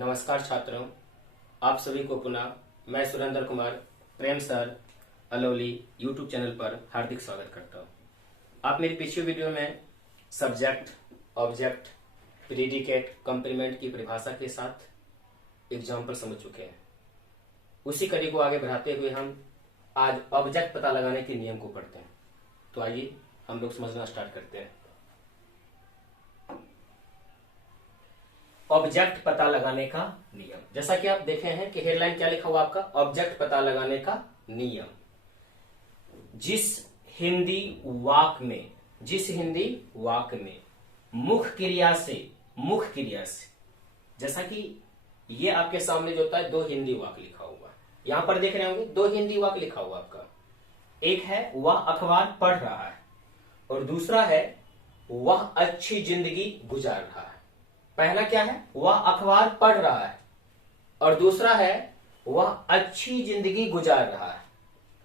नमस्कार छात्रों, आप सभी को पुनः मैं Surendra Kumar Prem sir Alauli YouTube channel पर हार्दिक स्वागत करता हूं। आप मेरी पिछली वीडियो में सब्जेक्ट, ऑब्जेक्ट, प्रीडिकेट, कॉम्प्लीमेंट की परिभाषा के साथ एग्जाम्पल समझ चुके हैं। उसी कड़ी को आगे बढ़ाते हुए हम आज ऑब्जेक्ट पता लगाने के नियम को पढ़ते हैं। तो आइए हम लोग समझना स्टार्ट करते हैं। ऑब्जेक्ट पता लगाने का नियम, जैसा कि आप देखे हैं कि हेडलाइन क्या लिखा हुआ आपका, ऑब्जेक्ट पता लगाने का नियम। जिस हिंदी वाक्य में मुख्य क्रिया से, जैसा कि ये आपके सामने जो होता है दो हिंदी वाक्य लिखा हुआ, यहां पर देख रहे होंगे दो हिंदी वाक्य लिखा हुआ आपका। एक है वह अखबार पढ़ रहा है और दूसरा है वह अच्छी जिंदगी गुजार रहा है। पहला क्या है, वह अखबार पढ़ रहा है और दूसरा है वह अच्छी जिंदगी गुजार रहा है।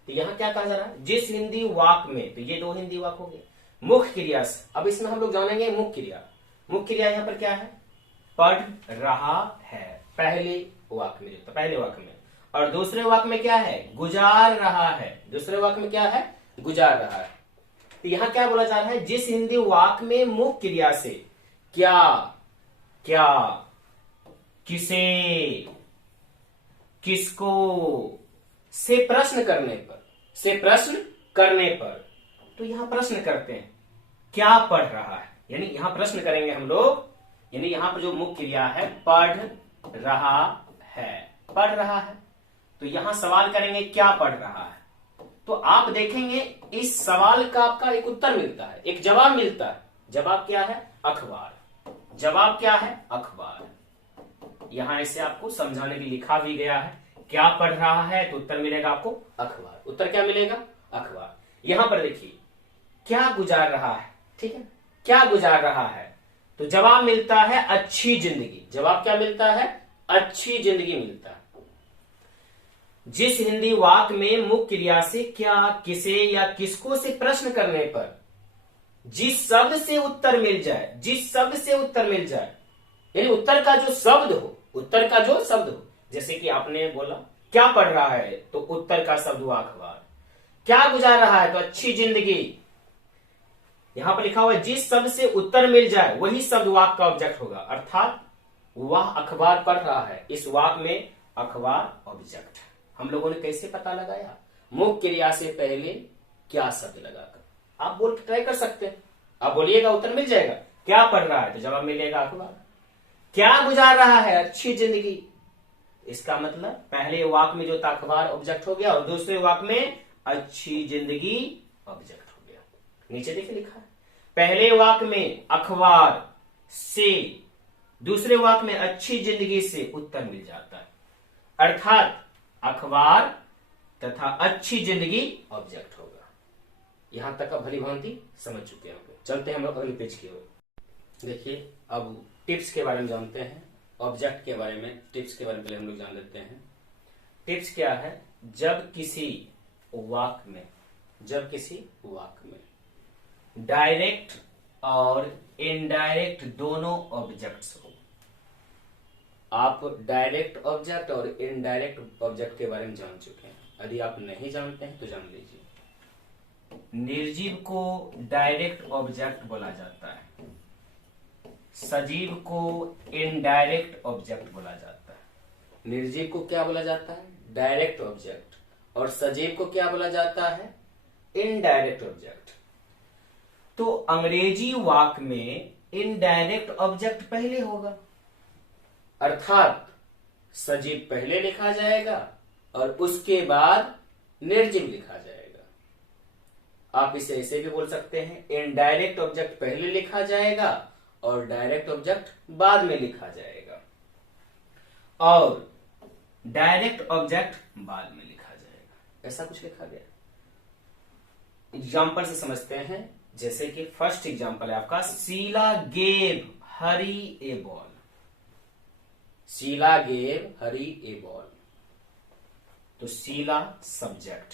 तो यहां क्या कहा जा रहा है, जिस हिंदी वाक्य में, तो ये दो हिंदी वाक्य हो गए मुख्य क्रिया से। अब इसमें हम लोग जानेंगे मुख्य क्रिया यहां पर क्या है, पढ़ रहा है पहले वाक्य में, और दूसरे वाक्य में क्या है, गुजार रहा है। दूसरे वाक्य में क्या है, गुजार रहा है। तो यहां क्या बोला जा रहा है, जिस हिंदी वाक्य में मुख्य क्रिया से क्या, किसे, किसको से प्रश्न करने पर, तो यहां प्रश्न करते हैं क्या पढ़ रहा है, यानी यहां प्रश्न करेंगे हम लोग, यानी यहां पर जो मुख्य क्रिया है पढ़ रहा है, तो यहां सवाल करेंगे क्या पढ़ रहा है। तो आप देखेंगे इस सवाल का आपका एक उत्तर मिलता है, एक जवाब मिलता है। जवाब क्या है, अखबार। जवाब क्या है, अखबार। यहां इसे आपको समझाने के लिए लिखा भी गया है, क्या पढ़ रहा है तो उत्तर मिलेगा आपको अखबार। उत्तर क्या मिलेगा, अखबार। यहां पर देखिए क्या गुजार रहा है, ठीक है, क्या गुजार रहा है, तो जवाब मिलता है अच्छी जिंदगी। जवाब क्या मिलता है, अच्छी जिंदगी मिलता है। जिस हिंदी वाक्य में मुख्य क्रिया से क्या, किसे या किसको से प्रश्न करने पर जिस शब्द से उत्तर मिल जाए, यानी उत्तर का जो शब्द हो, जैसे कि आपने बोला क्या पढ़ रहा है तो उत्तर का शब्द हुआ अखबार, क्या गुजार रहा है तो अच्छी जिंदगी। यहां पर लिखा हुआ है जिस शब्द से उत्तर मिल जाए वही शब्द वाक्य का ऑब्जेक्ट होगा, अर्थात वह अखबार पढ़ रहा है। इस वाक्य में अखबार ऑब्जेक्ट है। हम लोगों ने कैसे पता लगाया, मुख्य क्रिया से पहले क्या शब्द लगाकर। आप बोल के ट्राई कर सकते हैं, आप बोलिएगा उत्तर मिल जाएगा। क्या पढ़ रहा है तो जवाब मिलेगा अखबार। क्या गुजार रहा है, अच्छी जिंदगी। इसका मतलब पहले वाक्य में जो था अखबार ऑब्जेक्ट हो गया और दूसरे वाक्य में अच्छी जिंदगी ऑब्जेक्ट हो गया। नीचे देखिए लिखा है पहले वाक्य में अखबार से, दूसरे वाक्य में अच्छी जिंदगी से उत्तर मिल जाता है, अर्थात अखबार तथा अच्छी जिंदगी ऑब्जेक्ट होगा। यहां तक का भली भांति समझ चुके हैं। चलते हैं हम लोग अगले पेज की ओर। देखिए अब टिप्स के बारे में जानते हैं, ऑब्जेक्ट के बारे में, टिप्स के बारे में पहले हम लोग जान लेते हैं। टिप्स क्या है, जब किसी वाक्य में डायरेक्ट और इनडायरेक्ट दोनों ऑब्जेक्ट्स हो। आप डायरेक्ट ऑब्जेक्ट और इनडायरेक्ट ऑब्जेक्ट के बारे में जान चुके हैं। यदि आप नहीं जानते हैं तो जान लीजिए। निर्जीव को डायरेक्ट ऑब्जेक्ट बोला जाता है, सजीव को इनडायरेक्ट ऑब्जेक्ट बोला जाता है। निर्जीव को क्या बोला जाता है, डायरेक्ट ऑब्जेक्ट, और सजीव को क्या बोला जाता है, इनडायरेक्ट ऑब्जेक्ट। तो अंग्रेजी वाक्य में इनडायरेक्ट ऑब्जेक्ट पहले होगा, अर्थात सजीव पहले लिखा जाएगा और उसके बाद निर्जीव लिखा जाएगा। आप इसे ऐसे भी बोल सकते हैं, इनडायरेक्ट ऑब्जेक्ट पहले लिखा जाएगा और डायरेक्ट ऑब्जेक्ट बाद में लिखा जाएगा, और डायरेक्ट ऑब्जेक्ट बाद में लिखा जाएगा। ऐसा कुछ लिखा गया। एग्जाम्पल से समझते हैं, जैसे कि फर्स्ट एग्जाम्पल है आपका, शीला गेव हरी ए बॉल। शीला गेव हरी ए बॉल, तो शीला सब्जेक्ट,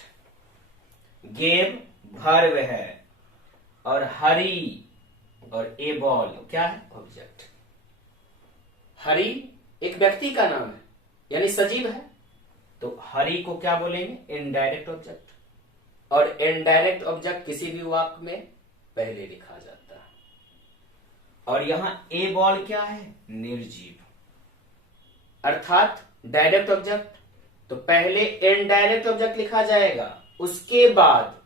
गेव वर्ब है और हरी और ए बॉल क्या है, ऑब्जेक्ट। हरी एक व्यक्ति का नाम है यानी सजीव है, तो हरि को क्या बोलेंगे? Indirect object. और इनडायरेक्ट ऑब्जेक्ट किसी भी वाक्य में पहले लिखा जाता है। और यहां ए बॉल क्या है? निर्जीव, अर्थात डायरेक्ट ऑब्जेक्ट। तो पहले इनडायरेक्ट ऑब्जेक्ट लिखा जाएगा, उसके बाद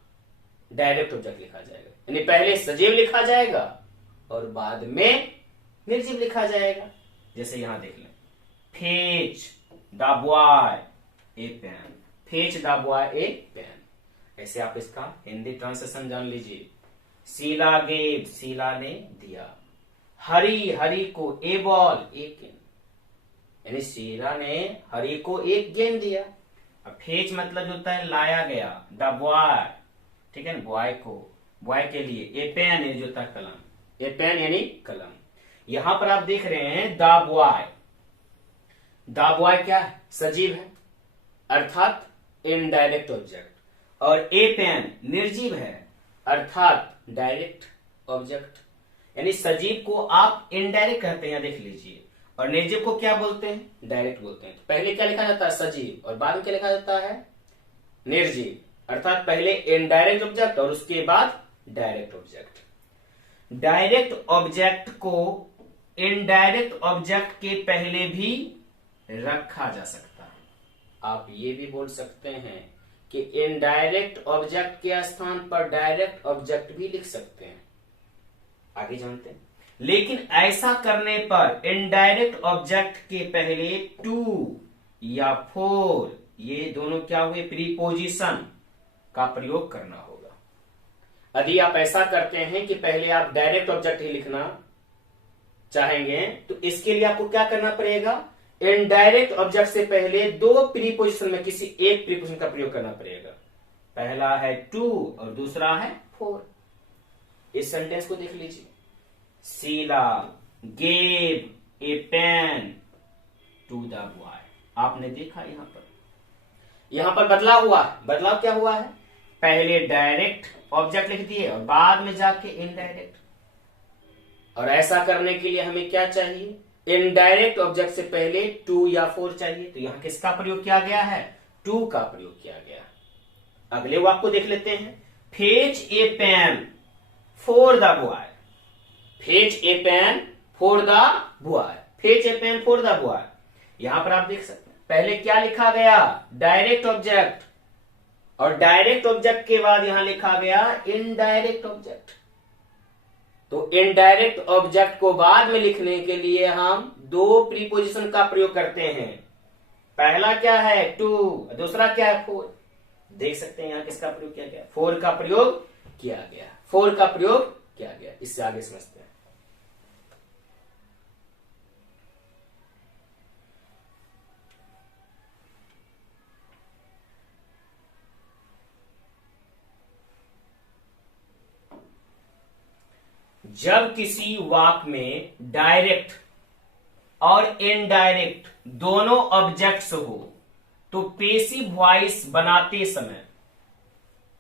डायरेक्ट ऑब्जेक्ट लिखा जाएगा, यानी पहले सजीव लिखा जाएगा और बाद में निर्जीव लिखा जाएगा। जैसे यहां देख लें, fetch the boy a pen, fetch the boy a pen. ऐसे आप इसका हिंदी ट्रांसलेशन जान लीजिए। शीला गेव, शीला ने दिया। हरि, हरि को ए बॉल ए गेंद, यानी शीला ने हरि को एक गेंद दिया। अब फेच मतलब होता है लाया गया, द बॉय, ठीक है ना, बॉय को, बॉय के लिए। ए पेन ये जो था कलम, ए पेन यानी कलम। यहां पर आप देख रहे हैं द बॉय, द बॉय क्या है? सजीव है, अर्थात इनडायरेक्ट ऑब्जेक्ट। और ए पेन निर्जीव है, अर्थात डायरेक्ट ऑब्जेक्ट। यानी सजीव को आप इनडायरेक्ट कहते हैं, देख लीजिए, और निर्जीव को क्या बोलते हैं? डायरेक्ट बोलते हैं। तो पहले क्या लिखा जाता है? सजीव, और बाद में क्या लिखा जाता है? निर्जीव, अर्थात पहले इनडायरेक्ट ऑब्जेक्ट और उसके बाद डायरेक्ट ऑब्जेक्ट। डायरेक्ट ऑब्जेक्ट को इनडायरेक्ट ऑब्जेक्ट के पहले भी रखा जा सकता है। आप ये भी बोल सकते हैं कि इनडायरेक्ट ऑब्जेक्ट के स्थान पर डायरेक्ट ऑब्जेक्ट भी लिख सकते हैं, आगे जानते हैं। लेकिन ऐसा करने पर इनडायरेक्ट ऑब्जेक्ट के पहले टू या फोर, ये दोनों क्या हुए? प्रीपोजिशन का प्रयोग करना होगा। यदि आप ऐसा करते हैं कि पहले आप डायरेक्ट ऑब्जेक्ट ही लिखना चाहेंगे, तो इसके लिए आपको क्या करना पड़ेगा? इनडायरेक्ट ऑब्जेक्ट से पहले दो प्रीपोजिशन में किसी एक प्रीपोजिशन का प्रयोग करना पड़ेगा। पहला है टू और दूसरा है फोर। इस सेंटेंस को देख लीजिए, Sheela gave a pen to the boy. आपने देखा यहां पर बदलाव हुआ है। बदलाव क्या हुआ है? पहले डायरेक्ट ऑब्जेक्ट लिख दिए और बाद में जाके इनडायरेक्ट। और ऐसा करने के लिए हमें क्या चाहिए? इनडायरेक्ट ऑब्जेक्ट से पहले टू या फोर चाहिए। तो यहां किसका प्रयोग किया गया है? टू का प्रयोग किया गया। अगले वाक्य को देख लेते हैं, fetch a pen for the boy. Fetch a pen for the boy, fetch a pen for the boy. यहां पर आप देख सकते हैं पहले क्या लिखा गया? डायरेक्ट ऑब्जेक्ट, और डायरेक्ट ऑब्जेक्ट के बाद यहां लिखा गया इनडायरेक्ट ऑब्जेक्ट। तो इनडायरेक्ट ऑब्जेक्ट को बाद में लिखने के लिए हम दो प्रीपोजिशन का प्रयोग करते हैं। पहला क्या है? टू, दूसरा क्या है? फोर। देख सकते हैं यहां किसका प्रयोग किया गया? फोर का प्रयोग किया गया, फोर का प्रयोग किया गया। इससे आगे समझते हैं। जब किसी वाक्य में डायरेक्ट और इनडायरेक्ट दोनों ऑब्जेक्ट्स हो तो पेसिव वॉइस बनाते समय,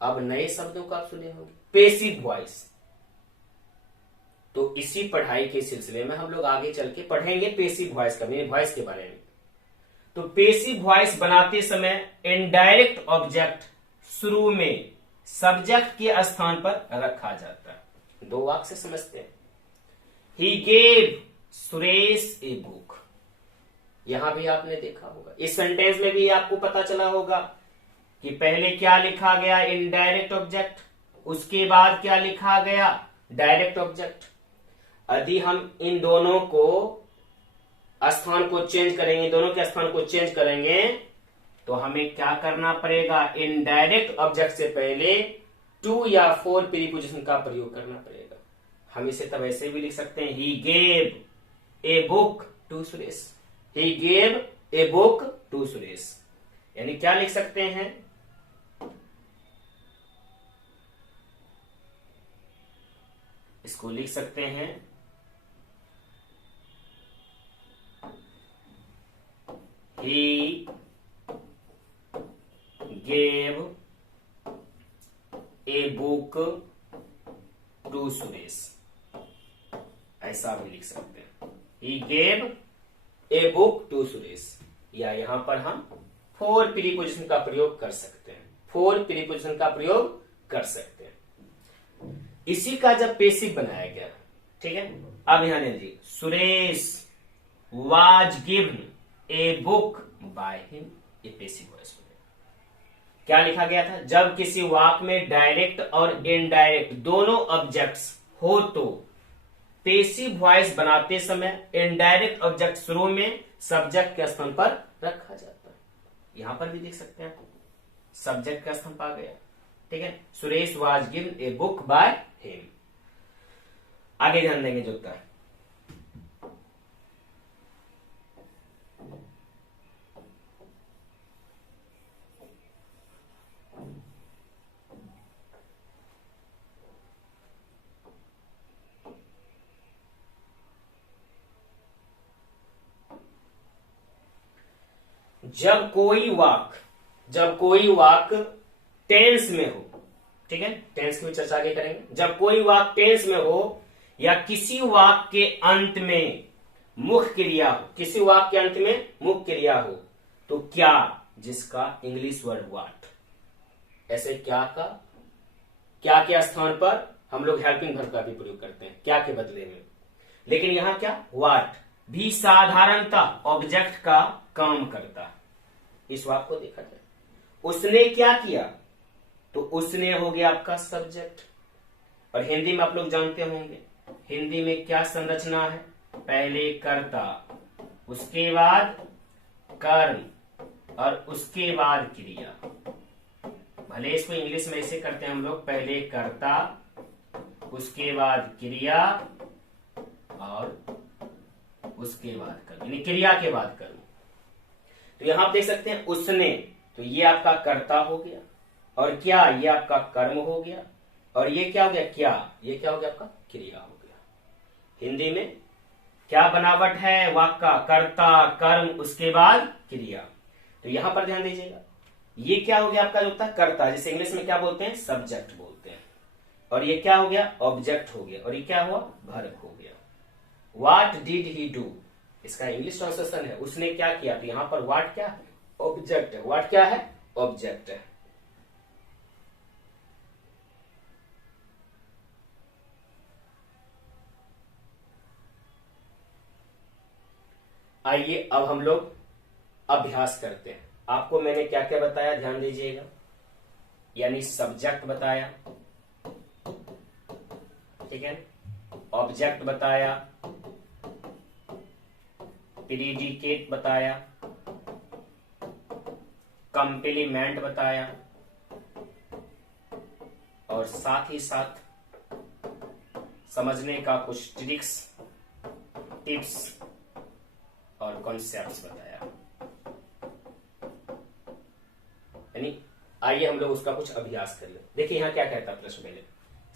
अब नए शब्दों का आप सुने होंगे, पेसिव वॉइस। तो इसी पढ़ाई के सिलसिले में हम लोग आगे चल के पढ़ेंगे पेसिव वॉइस का, मेन वॉइस के बारे में। तो पेसिव वॉइस बनाते समय इनडायरेक्ट ऑब्जेक्ट शुरू में सब्जेक्ट के स्थान पर रखा जाता है। दो वाक्य से समझते हैं। He gave Suresh a book. यहां भी आपने देखा होगा, इस सेंटेंस में भी आपको पता चला होगा कि पहले क्या लिखा गया? इनडायरेक्ट ऑब्जेक्ट, उसके बाद क्या लिखा गया? Direct object. यदि हम इन दोनों को स्थान को चेंज करेंगे, दोनों के स्थान को चेंज करेंगे, तो हमें क्या करना पड़ेगा? इनडायरेक्ट ऑब्जेक्ट से पहले टू या फोर प्रीपोजिशन का प्रयोग करना पड़ेगा। हम इसे तब ऐसे भी लिख सकते हैं, he gave a book to Suresh. He gave a book to Suresh, यानी क्या लिख सकते हैं? इसको लिख सकते हैं, he gave a book to Suresh, ऐसा भी लिख सकते हैं। He gave a book to Suresh, या यहां पर हम फोर प्रीपोजिशन का प्रयोग कर सकते हैं, फोर प्रीपोजिशन का प्रयोग कर सकते हैं। इसी का जब पेसिव बनाया गया, ठीक है, अब यहां लीजिए, Suresh was given a book by him, ये पेसिव वॉइस में क्या लिखा गया था, जब किसी वाक्य में डायरेक्ट और इनडायरेक्ट दोनों ऑब्जेक्ट्स हो तो पेसिव वॉइस बनाते समय इनडायरेक्ट ऑब्जेक्ट शुरू में सब्जेक्ट के स्थान पर रखा जाता है। यहां पर भी देख सकते हैं आपको सब्जेक्ट का स्थान पा गया, ठीक है, Suresh was given a book by him. आगे ध्यान देंगे जो उत्तर, जब कोई वाक्य टेंस में हो, ठीक है, टेंस की भी चर्चा आगे करेंगे, जब कोई वाक्य टेंस में हो या किसी वाक्य के अंत में मुख्य क्रिया हो, किसी वाक्य के अंत में मुख्य क्रिया हो, तो क्या, जिसका इंग्लिश वर्ड व्हाट, ऐसे क्या के स्थान पर हम लोग हेल्पिंग वर्ब का भी प्रयोग करते हैं, क्या के बदले में, लेकिन यहां क्या, व्हाट भी साधारणतः ऑब्जेक्ट का काम करता है। इस वाक्य को देखा जाए, उसने क्या किया, तो उसने हो गया आपका सब्जेक्ट, और हिंदी में आप लोग जानते होंगे हिंदी में क्या संरचना है, पहले कर्ता, उसके बाद कर्म और उसके बाद क्रिया। भले इसको इंग्लिश में ऐसे करते हैं हम लोग, पहले कर्ता, उसके बाद क्रिया और उसके बाद कर्म, यानी क्रिया के बाद कर्म। तो यहां आप देख सकते हैं उसने, तो ये आपका कर्ता हो गया, और क्या, ये आपका कर्म हो गया, और ये क्या हो गया, ये क्या हो गया आपका क्रिया हो गया। हिंदी में क्या बनावट है वाक्य का, कर्ता, कर्म, उसके बाद क्रिया। तो यहां पर ध्यान दीजिएगा, ये क्या हो गया आपका जो होता है कर्ता, जिसे इंग्लिश में क्या बोलते हैं, सब्जेक्ट बोलते हैं, और ये क्या हो गया, ऑब्जेक्ट हो गया, और ये क्या हुआ, वर्ब हो गया। व्हाट डिड ही डू, इसका इंग्लिश ट्रांसलेशन है उसने क्या किया, तो यहां पर व्हाट क्या है, ऑब्जेक्ट है, व्हाट क्या है, ऑब्जेक्ट है। आइए अब हम लोग अभ्यास करते हैं। आपको मैंने क्या क्या बताया, ध्यान दीजिएगा, यानी सब्जेक्ट बताया, ठीक है, ऑब्जेक्ट बताया, प्रीडिकेट बताया, कंप्लीमेंट बताया, और साथ ही साथ समझने का कुछ ट्रिक्स, टिप्स और कॉन्सेप्ट्स बताया। यानी आइए हम लोग उसका कुछ अभ्यास कर ले। देखिए यहां क्या कहता है प्रश्न, पहले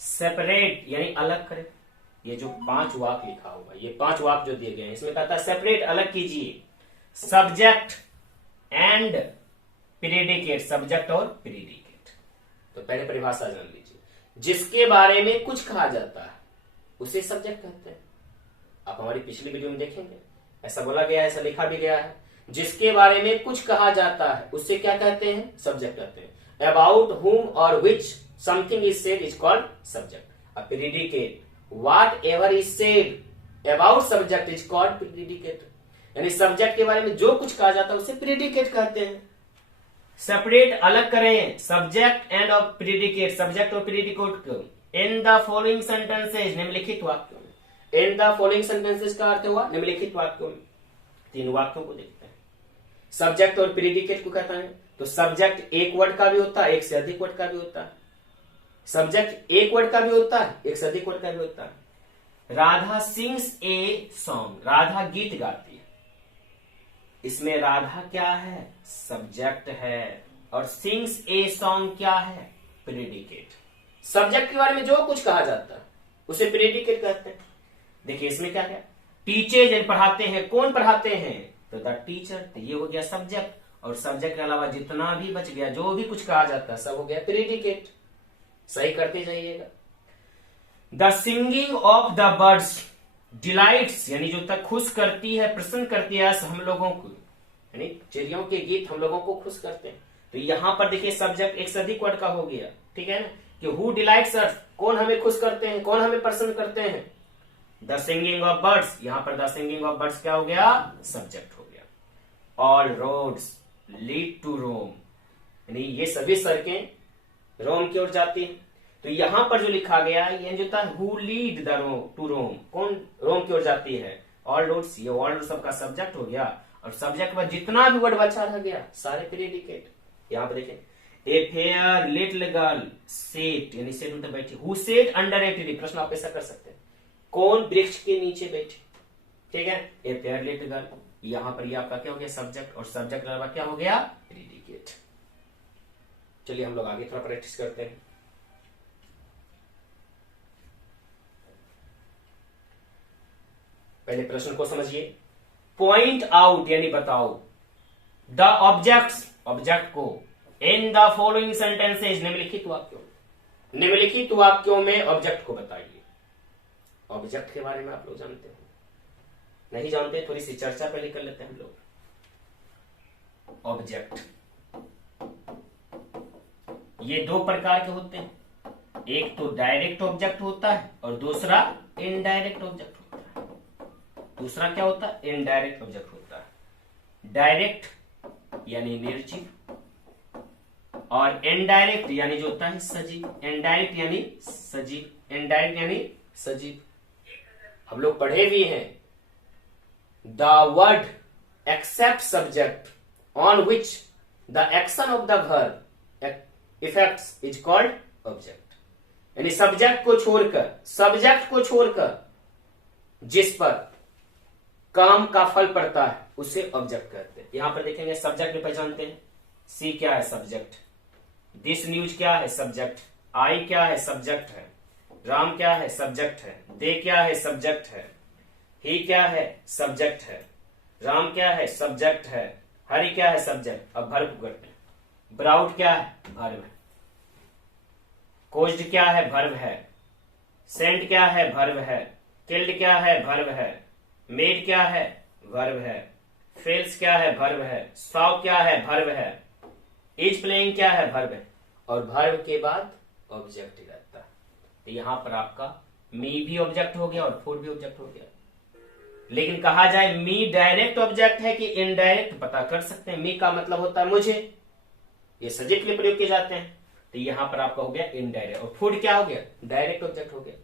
सेपरेट यानी अलग करें। ये जो 5 वाक्य लिखा होगा, ये 5 वाक्य जो दिए गए हैं, इसमें कहता है सेपरेट, अलग कीजिए, सब्जेक्ट एंड प्रेडिकेट, सब्जेक्ट और प्रेडिकेट। तो पहले परिभाषा जान लीजिए, जिसके बारे में कुछ कहा जाता है उसे सब्जेक्ट कहते हैं। आप हमारी पिछली वीडियो में देखेंगे, ऐसा बोला गया है, ऐसा लिखा भी गया है, जिसके बारे में कुछ कहा जाता है उससे क्या कहते हैं, सब्जेक्ट कहते हैं। अबाउट हुम और which something is said is called subject. A predicate, what ever is said about subject is called predicate. यानी सब्जेक्ट के बारे में जो कुछ कहा जाता है उसे प्रेडिकेट कहते हैं। सेपरेट, अलग करें, subject end of predicate, subject और प्रेडिकेट को इन द फॉलोइंग सेंटेंसेज, निम्नलिखित वाक्यों में। इन द फॉलोइंग सेंटेंसेज का अर्थ हुआ निम्नलिखित वाक्यों में। 3 वाक्यों को देखते हैं। सब्जेक्ट और प्रेडिकेट को कहता है, तो सब्जेक्ट एक वर्ड का भी होता है, एक से अधिक वर्ड का भी होता है। सब्जेक्ट एक वर्ड का भी होता है, एक से अधिक वर्ड का भी होता है। Radha sings a song, Radha गीत गाती है। इसमें राधा क्या है, सब्जेक्ट है, और सिंग्स ए सॉन्ग क्या है, प्रेडिकेट। सब्जेक्ट के बारे में जो कुछ कहा जाता है उसे प्रेडिकेट कहते हैं। देखिए इसमें क्या है, टीचर पढ़ाते हैं, कौन पढ़ाते हैं, तो द टीचर, तो ये हो गया सब्जेक्ट, और सब्जेक्ट के अलावा जितना भी बच गया, जो भी कुछ कहा जाता है, सब हो गया प्रेडिकेट। सही करते जाइएगा। The singing of the birds delights यानी जो तक खुश करती है, प्रसन्न करती है हम लोगों को, यानी चिड़ियों के गीत हम लोगों को खुश करते हैं। तो यहां पर देखिए सब्जेक्ट एक से अधिक वर्ड का हो गया, ठीक है ना, कि हु डिलाइट्स अस, कौन हमें खुश करते हैं, कौन हमें प्रसन्न करते हैं। द सिंगिंग ऑफ बर्ड्स, यहां पर द सिंगिंग ऑफ बर्ड्स क्या हो गया, सब्जेक्ट हो गया। ऑल रोड्स लीड टू रोम, यानी ये सभी सड़कें रोम की ओर जाती हैं। तो यहां पर जो लिखा गया ये जो था who lead the Rome to Rome, कौन रोम की ओर जाती है, ऑल रोड्स, ये ऑल रोड्स सबका सब्जेक्ट हो गया। और सब्जेक्ट पर जितना भी वर्ड बचा रह गया सारे प्रेडिकेट। यहां पर देखें, a fair little girl set, यानी सेट मतलब बैठी, who set under a tree, प्रश्न आप ऐसा कर सकते हैं, कौन वृक्ष के नीचे बैठी, ठीक है, ए फेयर लिटिल गर्ल। यहां पर ये आपका क्या हो गया, सब्जेक्ट, और सब्जेक्ट क्या हो गया, प्रेडिकेट। चलिए हम लोग आगे थोड़ा प्रैक्टिस करते हैं। पहले प्रश्न को समझिए, पॉइंट आउट यानी बताओ द ऑब्जेक्ट्स, ऑब्जेक्ट को, इन द फॉलोइंग सेंटेंसेज, निम्नलिखित वाक्यों, निम्नलिखित वाक्यों में ऑब्जेक्ट को बताइए। ऑब्जेक्ट के बारे में आप लोग जानते हो, नहीं जानते, थोड़ी सी चर्चा पहले कर लेते हैं हम लोग। ऑब्जेक्ट ये दो प्रकार के होते हैं, एक तो डायरेक्ट ऑब्जेक्ट होता है और दूसरा इनडायरेक्ट ऑब्जेक्ट होता है। दूसरा क्या होता है, इनडायरेक्ट ऑब्जेक्ट होता है। डायरेक्ट यानी निर्जीव, और इनडायरेक्ट यानी जो होता है सजीव। इनडायरेक्ट यानी सजीव, इनडायरेक्ट यानी सजीव। हम लोग पढ़े भी हैं, the word except subject on which the action of the verb effects is called object. यानी सब्जेक्ट को छोड़कर जिस पर काम का फल पड़ता है उसे ऑब्जेक्ट कहते हैं। यहां पर देखेंगे सब्जेक्ट में पहचानते हैं, सी क्या है, सब्जेक्ट, दिस न्यूज क्या है, सब्जेक्ट, आई क्या है, सब्जेक्ट है, राम क्या है, सब्जेक्ट है, दे क्या है, सब्जेक्ट है, ही क्या है, सब्जेक्ट है, राम क्या है, सब्जेक्ट है, हरि क्या है, सब्जेक्ट। अब वर्ब करते हैं, ब्राउड क्या है, वर्ब है, कोज्ड क्या है, वर्ब है, सेंट क्या है, वर्ब है, किल्ड क्या है, वर्ब है, मेड क्या है, वर्ब है, फेल्स क्या है, वर्ब है, सॉ क्या है, वर्ब है, इज प्लेइंग क्या है, वर्ब है, और वर्ब के बाद ऑब्जेक्ट रहता है। तो यहां पर आपका मी भी ऑब्जेक्ट हो गया और फूड भी ऑब्जेक्ट हो गया। लेकिन कहा जाए मी डायरेक्ट ऑब्जेक्ट है कि इनडायरेक्ट, पता कर सकते हैं। मी का मतलब होता है मुझे, ये सब्जेक्ट के लिए प्रयोग किए जाते हैं। तो यहां पर आपका हो गया इनडायरेक्ट। और फूड क्या हो गया, डायरेक्ट ऑब्जेक्ट हो गया।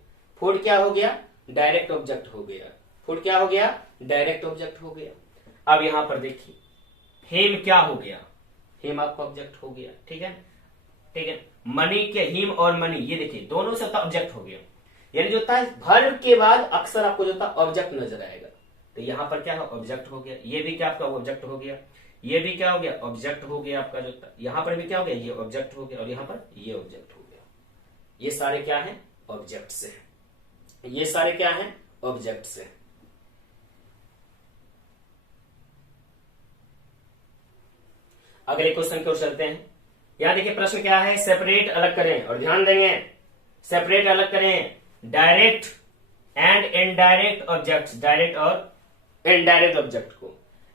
फूड क्या हो गया, डायरेक्ट ऑब्जेक्ट हो गया। फूड क्या हो गया, डायरेक्ट ऑब्जेक्ट हो गया। अब यहां पर देखिए हेम क्या हो गया, हेम आपका ऑब्जेक्ट हो गया, ठीक है, ठीक है। मनी के हिम और मनी, ये देखिए दोनों से ऑब्जेक्ट हो गया। यानी जो होता है वर्ब के बाद अक्सर आपको जो होता है ऑब्जेक्ट नजर आएगा। तो यहां पर क्या है, ऑब्जेक्ट हो गया। ये भी क्या आपका ऑब्जेक्ट हो गया, ये भी क्या हो गया, ऑब्जेक्ट हो गया आपका जो था। यहां पर भी क्या हो गया, ये ऑब्जेक्ट हो गया, और यहां पर ये ऑब्जेक्ट हो गया। ये सारे क्या है, ऑब्जेक्ट से। ये सारे क्या है, ऑब्जेक्ट से। अगले क्वेश्चन की ओर चलते हैं। यहां देखिए प्रश्न क्या है, सेपरेट अलग करें, और ध्यान देंगे सेपरेट अलग करें direct and indirect objects, direct और इनडायरेक्ट ऑब्जेक्ट को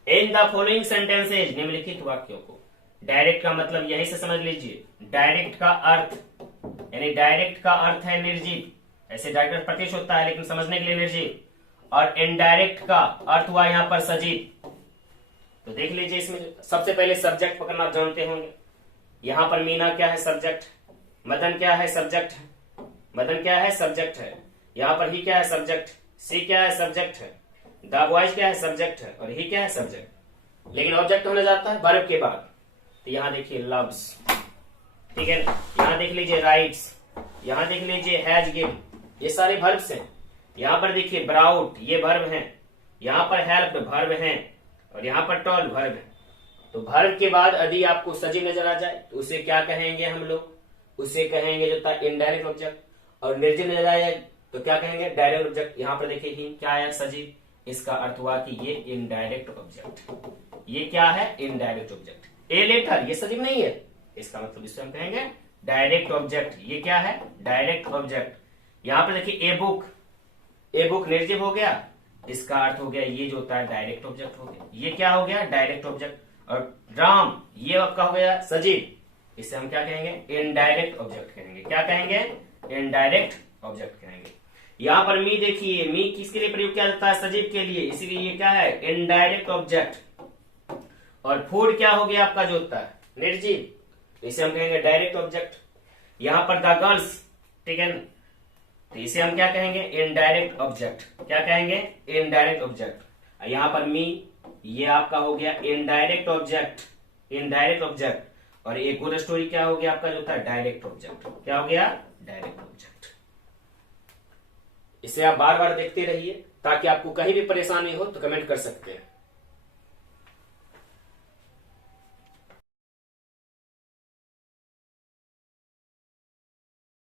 इन द फॉलोइंग सेंटेंसेज, निम्नलिखित वाक्यों को। डायरेक्ट का मतलब यहीं से समझ लीजिए, डायरेक्ट का अर्थ, यानी डायरेक्ट का अर्थ है निर्जीव, ऐसे डायरेक्ट प्रत्यक्ष होता है लेकिन समझने के लिए निर्जीव। और इनडायरेक्ट का अर्थ हुआ यहां पर सजीव। तो देख लीजिए इसमें सबसे पहले सब्जेक्ट पकड़ना आप जानते होंगे। यहां पर मीना क्या है, सब्जेक्ट, मदन क्या है, सब्जेक्ट है, मदन क्या है, सब्जेक्ट है। यहां पर ही क्या है, सब्जेक्ट, सी क्या है, सब्जेक्ट है, द बॉयज क्या है, सब्जेक्ट है, और ही क्या है, सब्जेक्ट। लेकिन ऑब्जेक्ट होने जाता है वर्ब के बाद। तो यहां देखिए लव्स, ठीक है, यहां देख लीजिए राइट्स, यहां देख लीजिए हैज गिव, ये सारे वर्ब्स हैं। यहां पर देखिए ब्राउट, ये वर्ब है, यहां पर हेल्प वर्ब है, और यहां पर टॉल वर्ब है। तो वर्ब के बाद यदि आपको सजीव नजर आ जाए तो उसे क्या कहेंगे हम लोग, उसे कहेंगे जो था इनडायरेक्ट ऑब्जेक्ट। और निर्जीव नजर आए तो क्या कहेंगे, डायरेक्ट ऑब्जेक्ट। यहां पर देखिए ही क्या आया, सजीव, इसका अर्थ हुआ कि ये इनडायरेक्ट ऑब्जेक्ट। ये क्या है, इनडायरेक्ट ऑब्जेक्ट। ए लेटर ये सजीव नहीं है, इसका मतलब इसे हम कहेंगे डायरेक्ट ऑब्जेक्ट। ये क्या है, डायरेक्ट ऑब्जेक्ट। यहां पर देखिए ए बुक, ए बुक निर्जीव हो गया, इसका अर्थ हो गया ये जो होता है डायरेक्ट ऑब्जेक्ट हो गया। ये क्या हो गया? Direct object. और राम ये आपका हो गया सजीव, इसे हम क्या कहेंगे? इनडायरेक्ट ऑब्जेक्ट कहेंगे। क्या कहेंगे? इनडायरेक्ट ऑब्जेक्ट कहेंगे। यहां पर मी देखिए, मी किसके लिए प्रयोग किया जाता है? सजीव के लिए, इसीलिए ये क्या है? Indirect object. और फूड क्या हो गया आपका जो होता है? निर्जीव, इसे हम कहेंगे डायरेक्ट ऑब्जेक्ट। यहां पर द गर्ल्स, ठीक है, तो इसे हम क्या कहेंगे? Indirect object. क्या कहेंगे? Indirect object. यहां पर मी ये आपका हो गया इनडायरेक्ट ऑब्जेक्ट, इनडायरेक्ट ऑब्जेक्ट। और एक गुड स्टोरी क्या हो गया आपका जो था? Direct object. क्या हो गया? Direct object. इसे आप बार बार देखते रहिए, ताकि आपको कहीं भी परेशानी हो तो कमेंट कर सकते हैं।